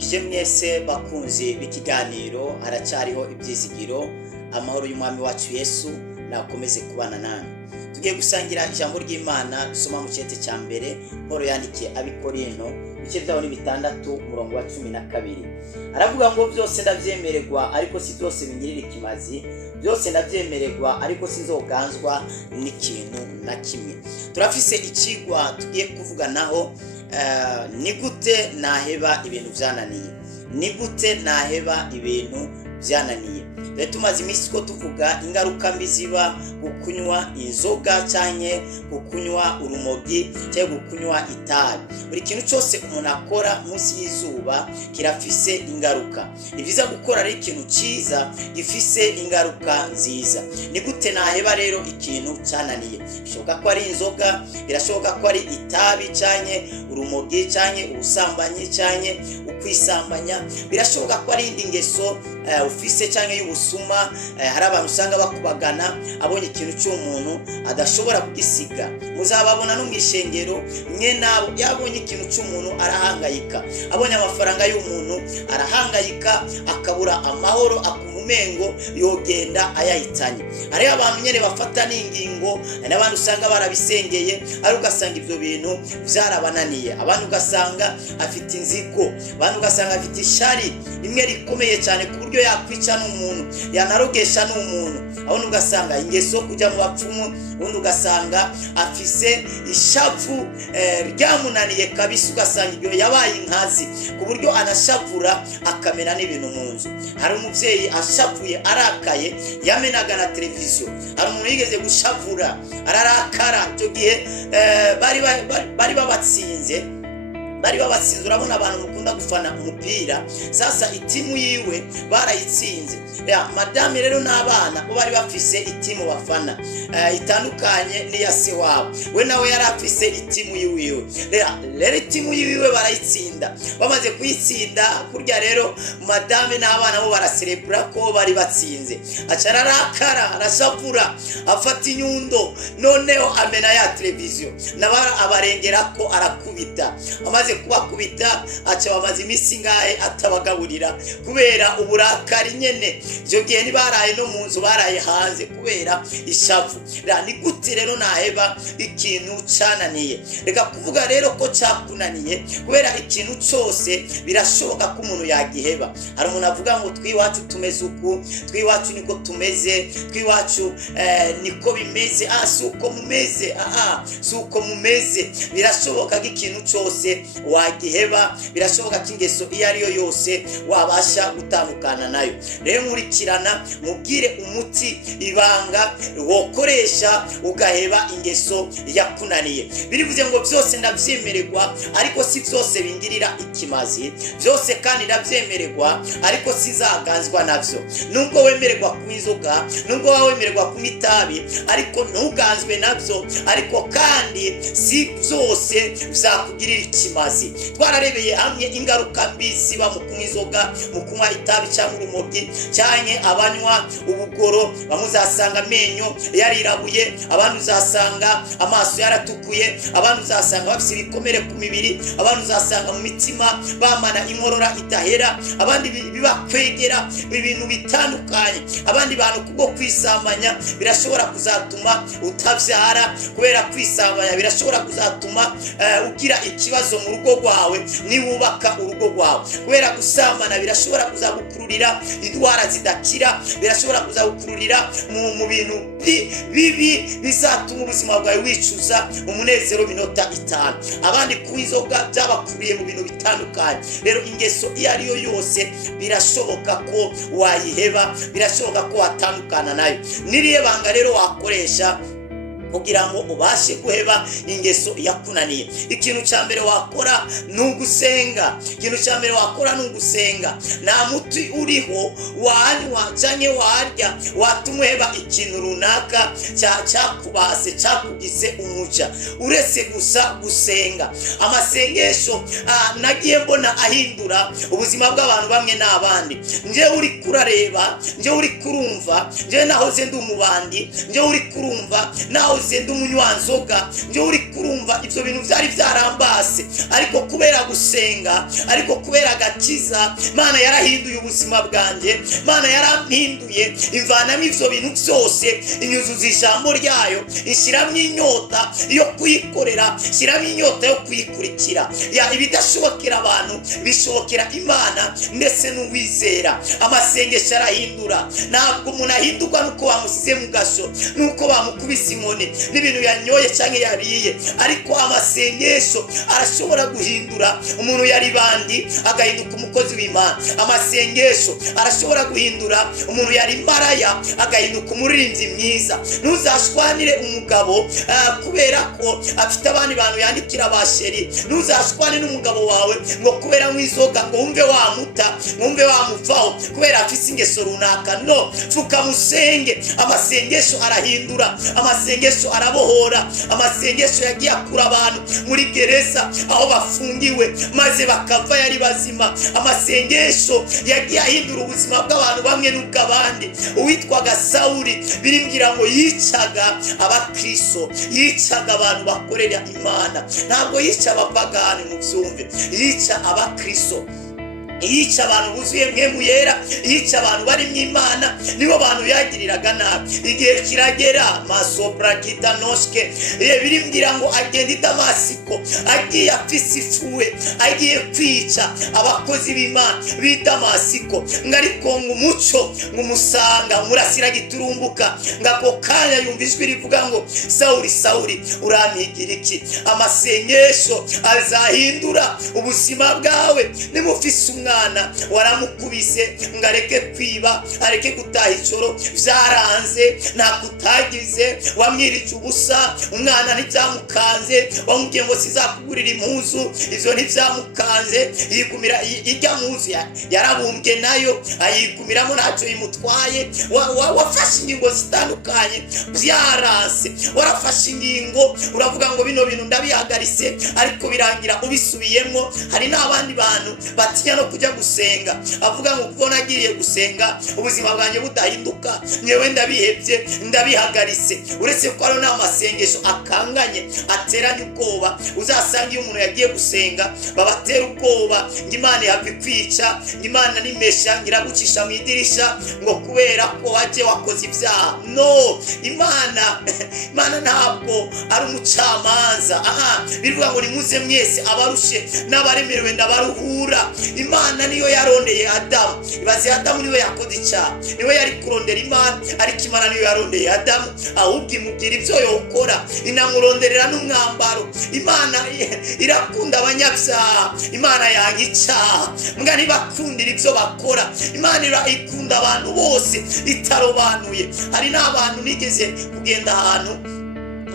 ndabaramukije mwese bakunzi b'ikiganiro haracyariho ibyizigiro. Amahoro y'umwami wacu Yesu nakomeze kubana namwe. Tugiye gusangira ijambo ry'Imana dusoma mu cyete cya mbere Paulo yandikiye abikorino ibice byaho ni 6 umurongo wa 12. Aravuga ngo byose ndavyemererwa ariko si byose bingirira ikimazi, byose ndavyemererwa ariko sinzoganzwa n'ikintu na kimwe. Turafise ikigwa tugiye kuvuganaho ni gute naheba ibintu byananiye, ni gute naheba ibintu byananiye. Tumaze iminsi ko tuvuga ingaruka mbi ziba gukunywa inzoga cyane gukunywa urumogi cyangwa gukunywa itabi. Buri kintu cyose umuntu akora munsi y'izuba kirafise ingaruka. Ni byiza gukora ari ikintu cyiza gifise ingaruka nziza. Ni gute naheba rero ikintu cyananiye? Bishoboka ko ari inzoga, birashoboka ko ari itabi cyane urumogi cyane ubusambanyi cyane ukwisambanya, birashoboka ko ari indi ngeso ufise cyane y'ubusuma. Hari abantu usanga bakubagana abonye ikintu cy'umuntu adashobora kugisiga. Muzababona no mwishengero mwe nabo yabonye ikintu cy'umuntu arahangayika, abonye amafaranga y'umuntu arahangayika akabura amahoro akumumengo yogenda ayahitanye. Ari abantu nyene bafata n'ingingo n'abantu usanga barabisengeye ari ugasanga ivyo bintu byarabananiye. Abantu ugasanga afite inzigo, abantu ugasanga afite ishari rimwe rikomeye cyane ku buryo yakwica n'umuntu yanarogesha n'umuntu. Abone ugasanga ingeso kujya mu bapfumu, ubundi ugasanga afise ishavu ryamunaniye kabisa, ugasanga ibyo yabaye inkazi ku buryo anashavura akamena n'ibintu mu nzu. Hari umuvyeyi ashavuye arakaye yamenaga na televiziyo. Hari umuntu yigeze gushavura ararakara cyo gihe bari babatsinze urabona abantu mukunda gufana umupira, sasa itimu yiwe barayitsinze. Madame rero n'abana bo bari bafise itimu bafana itandukanye n'iya se wabo, we nawe yari afise itimu yiwe. Rero itimu yiwe barayitsinda, bamaze kuyitsinda kurya rero madame n'abana bo baraserebura ko bari batsinze. Acarararakara arashavura afata inyundo, noneho amena ya televiziyo nabara abarengera ko arakubita. Amaze kubakubita aca bamaze imisi ngahe atabagaburira kubera uburakari nyene. Ivyo gihe ntibaraye no mu nzu, baraye hanze kubera ishavu. Ni gute rero naheba ikintu cananiye? Reka kuvuga rero ko cakunaniye kubera ikintu cyose birashoboka ko umuntu yagiheba. Hari umuntu avuga ngo twiwacu tumeze uku, twiwacu niko tumeze, twiwacu niko bimeze. Suko mumeze, suko mumeze. Birashoboka ko ikintu cyose wagiheba, birashoboka ko ingeso iyo ariyo yose wabasha gutandukana nayo. Rero nkurikirana mubwire umuti ibanga wokoresha ugaheba ingeso yakunaniye. Birivuze ngo byose ndavyemererwa ariko si byose bingirira ikimazi, byose kandi ndavyemererwa ariko sizaganzwa navyo. Nubwo wemererwa kunywa inzoga, nubwo wemererwa kunywa itabi, ariko ntuganzwe navyo, ariko kandi si byose bizakugirira ikimazi. Twararebeye hamwe ingaruka mbi ziba mu kunywa inzoga, mu kunywa itabi cyangwa urumogi, cyane abanywa ubugoro. Bamwe uzasanga amenyo yarirabuye, abandi uzasanga amaso yaratukuye, abandi uzasanga bafite ibikomere ku mibiri, abandi uzasanga mu mitima bamana inkorora idahera, abandi bibakwegera ibintu bitandukanye. Abandi bantu kubwo kwisambanya birashobora kuzatuma utavyara, kubera kwisambanya birashobora kuzatuma ugira ikibazo mu rugo rwawe niwubaka urugo rwawe. Kubera gusambana birashobora kuzagukururira indwara zidakira, birashobora kuzagukururira mu bintu bibi bizatuma ubuzima bwawe wicuza umunezero minota 5. Abandi kuinzoga byabakuriye mu bintu bitandukanye. Rero ingeso iyo ariyo yose birashoboka ko wayiheba, birashoboka ko watandukana nayo. Niriye banga rero wakoresha kugira ngo ubashe guheba ingeso yakunaniye? Ikintu cya mbere wakora nugusenga. Ikintu cya mbere wakora nugusenga. Nta muti uriho wanywa cyane warya watumuheba ikintu runaka cyakubase cyakugize umuja uretse gusa gusenga. Amasengesho nagiye mbona ahindura ubuzima bw'abantu bamwe n'abandi. Nje uri kurareba, nje uri kurumva, nje nahoze ndi umubandi, nje uri kurumva naho zenda umunywanzoga, nje uri ariko urumva ivyo bintu vyari vyarambase, ariko kubera gusenga, ariko kubera agakiza, Imana yarahinduye ubuzima bwanje, Imana yarampinduye imvanamo ivyo bintu vyose, inyuzuza ijambo ryayo, inshiramwo inyota yo kuyikorera, inshiramwo inyota yo kuyikurikira. Ibidashobokera abantu bishobokera Imana ndetse n'uwizera. Amasengesho arahindura. Ntabwo umuntu ahindurwa nuko bamusize mu gasho, nuko bamukubise inkoni n'ibintu yanyoye canke yariye, ariko amasengesho arashobora guhindura umuntu yari bandi agahinduka umukozi w'Imana. Amasengesho arashobora guhindura umuntu yari maraya agahinduka umuririmbyi mwiza. Ntuzashwanire umugabo kubera ko afite abandi bantu yandikira basheri. Ntuzashwane n'umugabo wawe ngo kubera mwizoga ngo wumve wamuta, wumve wamuvaho kubera afite ingeso runaka. No, fuka musenge. Amasengesho arahindura, amasengesho arabohora. Amasengesho yagiye akura abantu muri gereza aho bafungiwe maze bakava yari bazima. Amasengesho yagiye ahindura ubuzima bw'abantu bamwe n'ubw'abandi. Uwitwaga Sawuli birimbwira ngo yicaga abakristo, yicaga abantu bakorera Imana. Ntabwo yica abapagani mu byumve, yica abakristo, yica abantu buzuye mpemu yera, yica abantu bari mu Imana. Nibo bantu yagiriraga nabi. Igihe kiragera masobra kitanoshke birimbwira ngo agenda i Damasiko agiye afise ifuwe, agiye kwica abakozi b'Imana b'i Damasiko. Ariko umuco ngumusanga murasira giturumbuka, ngako kanya yumva ijwi rivuga ngo Sawuli, Sawuli, urampigira iki? Amasengesho azahindura ubuzima bwawe. Nimufise umwana waramukubise ngo areke kwiba, areke gutaha ijoro, vyaranze, ntakutagize, wamwirije ubusa, umwana ntivyamukanze, wamubwiye ngo sizakugurira impuzu, ivyo ntivyamukanze, yigumira irya mpuzu yarabumbye nayo ayigumiramo ntacyo yimutwaye. Wafashe ingingo zitandukanye, vyaranse, warafashe ingingo uravuga ngo bino bintu ndabihagarise, ariko birangira ubisubiyemo. Hari n'abandi bantu batinya no kujya gusenga, avuga ngo kuko nagiye gusenga ubuzima bwanjye budahinduka, nyewe ndabihebye, ndabihagarise. Uretse ko ari n'amasengesho akanganye ateranye ubwoba. Uzasanga iyo umuntu yagiye gusenga babatera ubwoba ngo Imana yava kwica, ngo Imana nimesha ngiragucisha mu idirisha ngo kubera ko waje wakoze ibyaha. No, Imana ntabwo ari umucamanza. Bivuga ngo nimuze mwese abarushe n'abaremerewe ndabaruhura. Imana niyo yarondeye Adamu. Ibaze Adamu niwe yakoze icyaha, niwe yari kurondera Imana, ariko Imana niyo yarondeye Adamu ahubwo imubwira ibyo yokora, inamuronderera n'umwambaro. Imana irakunda abanyabyaha, Imana yanga icyaha, mbwa ntibakundira ibyo bakora. Imana ikunda abantu bose itarobanuye. Hari n'abantu nigeze kugenda ahantu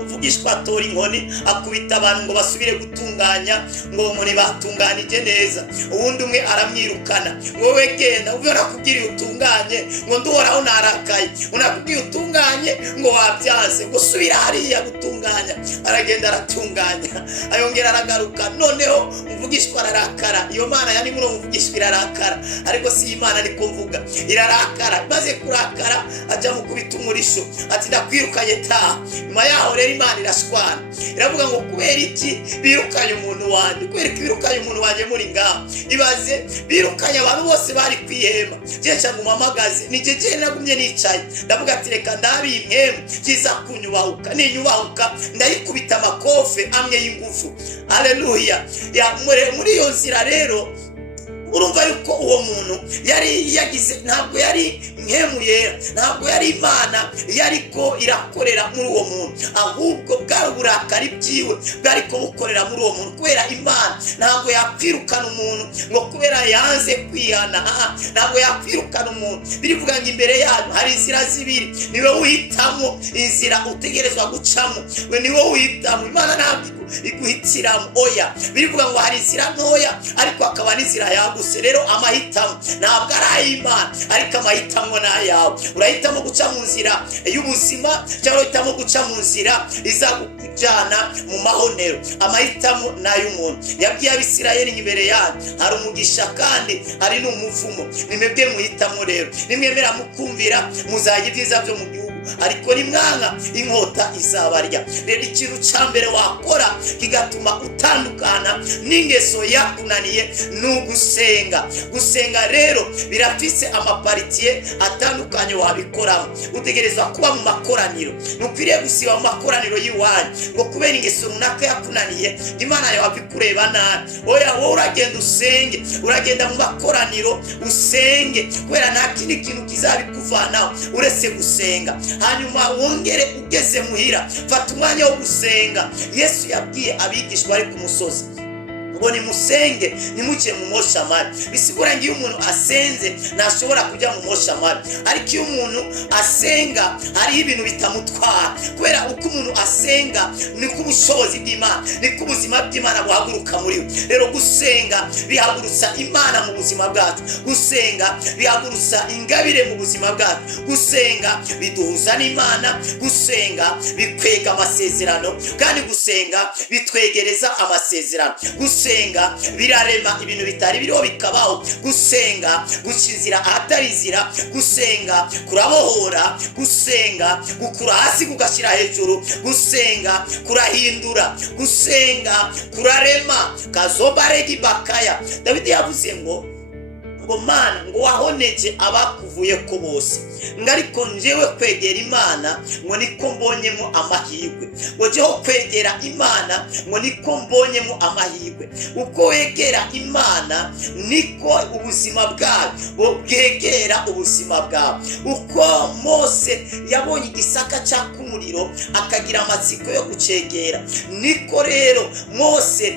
umuvugishwa atora inkoni akubita abantu ngo basubire gutunganya, ngo muri batunganije neza. Ubundi umwe aramwirukana ngo wowe genda, ubwo nakubwiriye utunganye ngo nduhoraho narakaye, unakubwiye utunganye ngo wabyanze, ngo subira hariya gutunganya. Aragenda aratunganya, ayongera aragaruka. Noneho umuvugishwa ararakara. Iyo Mana yani muno umuvugishwa irarakara, ariko si Imana niko mvuga, irarakara. Maze kurakara ajya mukubita umurisho ati ndakwirukanye taha. Nyuma yaho rero Imana irashwana, iravuga ngo kubera iki birukanye umuntu wanjye, kubera iki birukanye umuntu wanjye muri ngaho. Ibaze birukanye abantu bose bari kwihema, je cyangwa umamagaze nije je nagumye nicaye, ndavuga ati reka ndabi impemu kiza kunyubahuka, ninyubahuka ndayikubita amakofe amwe y'ingufu. Haleluya. Ya muri iyo nzira rero urumva yuko uwo muntu yari yagize, ntabwo yari mpemu yera, ntabwo yari Imana yariko irakorera muri uwo muntu, ahubwo bwari uburakari bwiwe bwariko bukorera muri uwo muntu. Kubera Imana ntabwo yakwirukana umuntu ngo kubera yanze kwihana, ntabwo yakwirukana umuntu. Birivuga ngo imbere yanyu hari inzira zibiri, niwe uhitamo inzira utegerezwa gucamo, we niwe uhitamo. Imana ntabwo iguhitiramo, oya. Birivuga ngo hari inzira ntoya ariko akaba n'inzira yaguse. Rero amahitamo ntabwo ari Imana, ariko amahitamo ni ayawe. Urahitamo guca mu nzira y'ubuzima cyangwa urahitamo guca mu nzira izakujyana mu mahonero. Amahitamo ni ay'umuntu. Yabwiye Abisirayeli imbere yanyu hari umugisha kandi hari n'umuvumo, nimwebwe muhitamo. Rero nimwemera mukumvira muzajya ibyiza byo mu gihugu, ariko nimwanka inkota izabarya. Rero ikintu cya mbere wakora kigatuma utandukana n'ingeso yakunaniye ni ugusenga. Gusenga rero birafise amaparitiye atandukanye wabikoramo. Utegerezwa kuba mu makoraniro, ntukwiriye gusiba mu makoraniro y'iwanyu ngo kubera ingeso runaka yakunaniye Imana yawe abikureba nabi. Oya, wowe uragenda usenge, uragenda mu makoraniro usenge, kubera nta kindi kintu kizabikuvanaho uretse gusenga. Hanyuma wongere ugeze muhira fata umwanya wo gusenga. Yesu yabwiye abigishwa bari ku musozi ngo nimusenge nimuke mu moshamari. Bisigura ngo iyo umuntu asenze ntashobora kujya mu moshamari, ariko iyo umuntu asenga hari ibintu bitamutwara, kubera uko umuntu asenga niko ubushobozi bw'Imana, niko ubuzima bw'Imana buhaguruka muri we. Rero gusenga bihagurutsa Imana mu buzima bwacu, gusenga bihagurutsa ingabire mu buzima bwacu, gusenga biduhuza n'Imana, gusenga bikwega amasezerano, kandi gusenga bitwegereza amasezerano. Gusenga birarema ibintu bitari biriho bikabaho. Gusenga gukinzira ahatarizira. Gusenga kurabohora. Gusenga gukura hasi kugashyira hejuru. Gusenga kurahindura. Gusenga kurarema. Kazobaregi bakaya. Dawidi yavuze ngo Mana ngo wahoneje abakuvuye ko bose, ngo ariko njyewe kwegera Imana ngo niko mbonyemo amahirwe. Ngo njyewe kwegera Imana ngo niko mbonyemo amahirwe. Uko wegera Imana niko ubuzima bwawe bwegera ubuzima bwawe. Uko Mose yabonye igisaka cyaka umuriro akagira amatsiko yo gucegera, niko rero Mose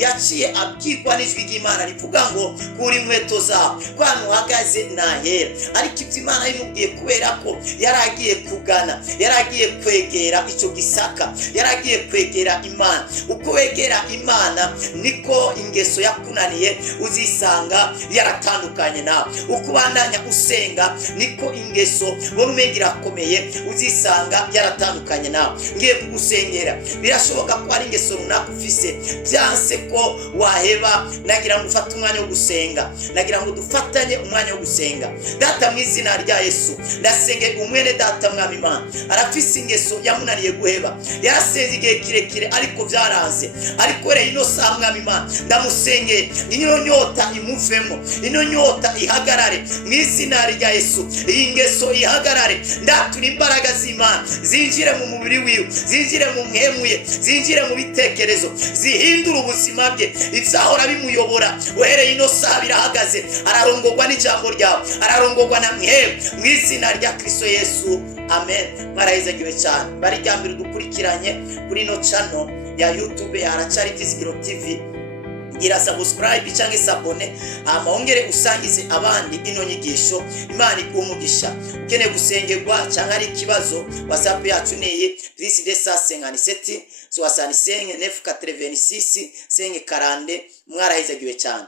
yaciye abwirwa n'ijwi ry'Imana rivuga ngo kuri inkweto zawe ko hano uhagaze nahera. Ariko ibyo Imana yimubwiye kubera ko yaragiye kugana, yaragiye kwegera icyo gisaka, yaragiye kwegera Imana. Uko wegera Imana niko ingeso yakunaniye uzisanga yaratandukanye nawe. Uko ubandanya usenga niko ingeso bona umenga irakomeye uzisanga yaratandukanye nawe. Ngiye kugusengera, birashoboka ko ari ingeso runaka ufise byanse ko waheba. Nagira ngo ufate umwanya wo gusenga, nagira ngo dufatanye umwanya wo gusenga. Data, mu izina rya Yesu ndasenge umwene data mwami Imana arafise ingeso yamunaniye guheba, yarasenze igihe kirekire ariko byaranze. Ariko rero ino saa mwami Imana ndamusengeye ino nyota imuvemo, ino nyota ihagarare mu izina rya Yesu. Iyi ngeso ihagarare. Ndatura imbaraga z'Imana zinjire mu mubiri wiwe, zinjire mu mwemuye, zinjire mu bitekerezo, zihindura ubuzima bwe. Ibyahora bimuyobora uhereye ino saa birahagaze. Ararongorwa n'ijambo ryawe, ararongorwa na mwewe mu izina rya Kristo Yesu, amen. Mwarahizagiwe cyane bari ryambere dukurikiranye kuri no channel ya YouTube ya Aracari Ibyizigiro TV. Gira subscribe cyangwa sabone, amahongere usangize abandi ino nyigisho. Imana ikumugisha. Ukeneye gusengerwa cyangwa ari ikibazo, WhatsApp yacu ni +257 65 986 540. Mwarahizagiwe cyane.